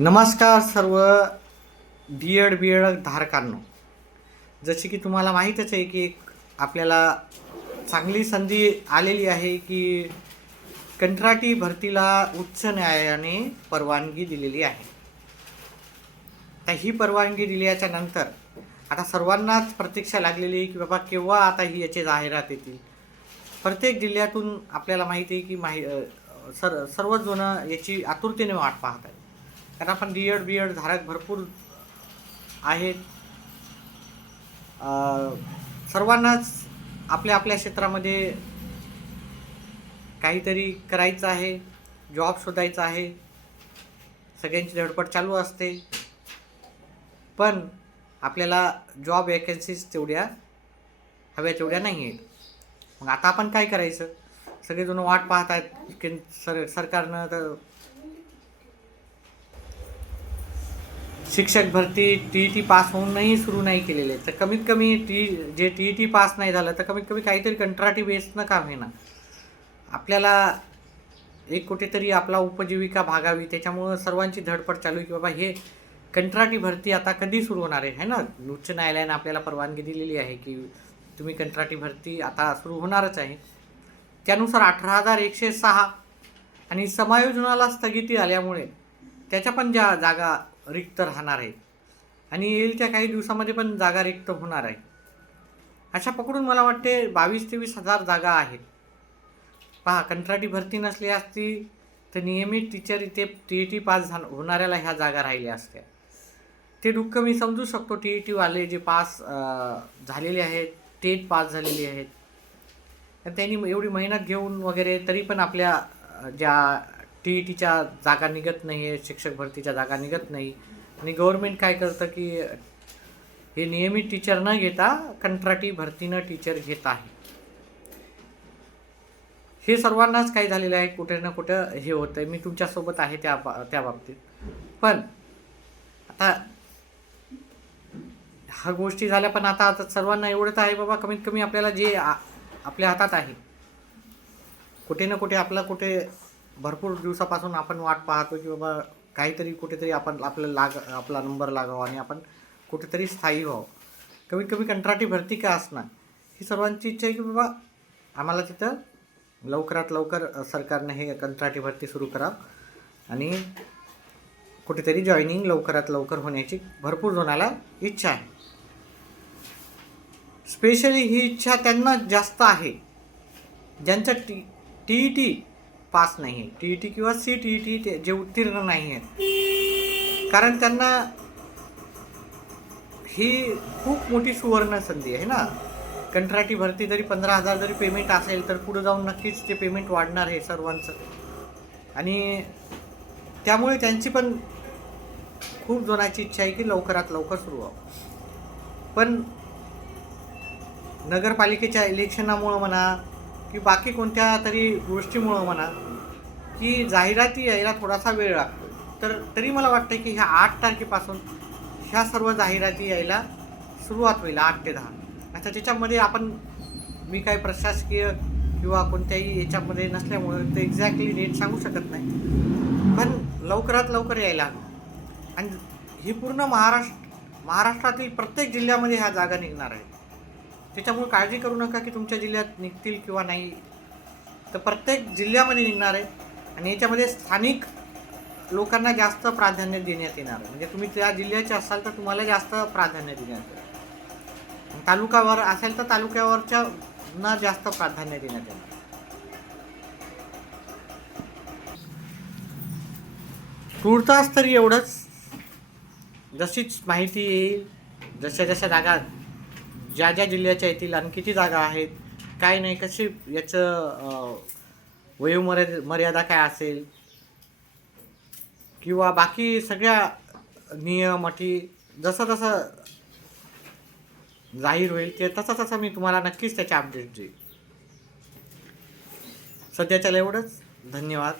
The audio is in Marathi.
नमस्कार सर्व बी एड धारकांनो. जसे की तुम्हाला माहीतच आहे की आपल्याला चांगली संधी आलेली आहे की कंत्राटी भरतीला उच्च न्यायालयाने परवानगी दिलेली आहे. तर ही परवानगी दिल्याच्या नंतर आता सर्वांनाच प्रतीक्षा लागलेली आहे की बाबा केव्हा आता ही याची जाहिरात येतील. प्रत्येक जिल्ह्यातून आपल्याला माहिती आहे की सर्वच जण याची आतुरतेने वाट पाहत आहेत. कारण आपण बी एड धारक भरपूर आहेत. सर्वांनाच आपल्या आपल्या क्षेत्रामध्ये काहीतरी करायचं आहे, जॉब शोधायचा आहे, सगळ्यांची धडपड चालू असते. पण आपल्याला जॉब वॅकन्सीज तेवढ्या हव्या तेवढ्या नाही आहेत. मग आता आपण काय करायचं? सगळेजण वाट पाहत आहेत की सरकारनं तर शिक्षक भरती TET पास होऊनही सुरू नाही केलेले. तर कमीत कमी TET पास नाही झालं तर कमीत कमी काहीतरी कंत्राटी बेसनं काम आहे ना. आपल्याला एक कुठेतरी आपला उपजीविका भागावी, त्याच्यामुळं सर्वांची धडपड चालू आहे की बाबा हे कंत्राटी भरती आता कधी सुरू होणार आहे ना. उच्च न्यायालयानं आपल्याला परवानगी दिलेली आहे की तुम्ही कंत्राटी भरती आता सुरू होणारच आहे. त्यानुसार 18,106 आणि समायोजनाला स्थगिती आल्यामुळे त्याच्या पण ज्या जागा रिक्त राहणार आहेत आणि येईल त्या काही दिवसामध्ये पण जागा रिक्त होणार आहे. अशा पकडून मला वाटते 22-23 हजार जागा आहेत. पहा, कंत्राटी भरती नसली असती तर नियमित टीचर इथे TET पास होणाऱ्याला ह्या जागा राहिल्या असत्या. ते दुःख मी समजू शकतो. TET वाले जे पास झालेले आहेत, टेट पास झालेली आहेत, तर त्यांनी एवढी मेहनत घेऊन वगैरे तरी पण आपल्या ज्या TETच्या जागा निघत नाही आहे, शिक्षक भरतीच्या जागा निघत नाही. आणि गव्हर्मेंट काय करतं की हे नियमित टीचर न घेता कंत्राटी भरतीनं टीचर घेत आहे. हे सर्वांनाच काय झालेलं आहे, कुठे ना कुठं हे होतं आहे. मी तुमच्यासोबत आहे त्या बाबतीत. पण आता ह्या गोष्टी झाल्या, पण आता सर्वांना एवढंच आहे बाबा कमीत कमी आपल्याला जे आपल्या हातात आहे, कुठे ना कुठे कुठे भरपूर दिवसापासून आपण वाट पाहतो की बाबा काहीतरी कुठेतरी आपला नंबर लागावा आणि आपण कुठेतरी स्थायी व्हावं. कमीत कमी कंत्राटी भरती का असणार, ही सर्वांची इच्छा आहे की बाबा आम्हाला तिथं लवकरात लवकर सरकारने हे कंत्राटी भरती सुरू करावं आणि कुठेतरी जॉईनिंग लवकरात लवकर होण्याची भरपूर जणाला इच्छा आहे. स्पेशली ही इच्छा त्यांना जास्त आहे ज्यांचं TET पास नाही आहे, TET किंवा CTET जे उत्तीर्ण नाही आहेत. कारण त्यांना ही खूप मोठी सुवर्ण संधी आहे ना. कंत्राटी भरती जरी 15,000 जरी पेमेंट असेल तर पुढे जाऊन नक्कीच ते पेमेंट वाढणार आहे सर्वांचं. आणि त्यामुळे त्यांची पण खूप जणांची इच्छा आहे की लवकरात लवकर सुरू व्हावं. पण नगरपालिकेच्या इलेक्शनामुळं म्हणा की बाकी कोणत्या तरी गोष्टीमुळं म्हणा की जाहिराती यायला थोडासा वेळ लागतो. तरी मला वाटतं की ह्या 8 तारखेपासून ह्या सर्व जाहिराती यायला सुरुवात होईल, 8 ते 10. आता त्याच्यामध्ये मी काय प्रशासकीय किंवा कोणत्याही याच्यामध्ये नसल्यामुळं ते एक्झॅक्टली डेट सांगू शकत नाही. पण लवकरात लवकर यायला हवी. आणि ही पूर्ण महाराष्ट्रातील प्रत्येक जिल्ह्यामध्ये ह्या जागा निघणार आहेत. त्याच्यामुळे काळजी करू नका की तुमच्या जिल्ह्यात निघतील किंवा नाही. तर प्रत्येक जिल्ह्यामध्ये निघणार आहे आणि याच्यामध्ये स्थानिक लोकांना जास्त प्राधान्य देण्यात येणार आहे. म्हणजे तुम्ही त्या जिल्ह्याचे असाल तर तुम्हाला जास्त प्राधान्य देण्यात येईल. तालुक्यावर असेल तर तालुक्यावरच्या ना जास्त प्राधान्य देण्यात येणार. तुर्तास तरी एवढंच. जशीच माहिती येईल, जशा जागा ज्या जिल्ह्याच्या येतील आणि किती जागा आहेत, काय नाही, कशी याचं वयोमर्यादा काय असेल किंवा बाकी सगळ्या नियम अटी जसं जाहीर होईल ते तसं मी तुम्हाला नक्कीच त्याचे अपडेट देईल. सध्याच्याला एवढंच. धन्यवाद.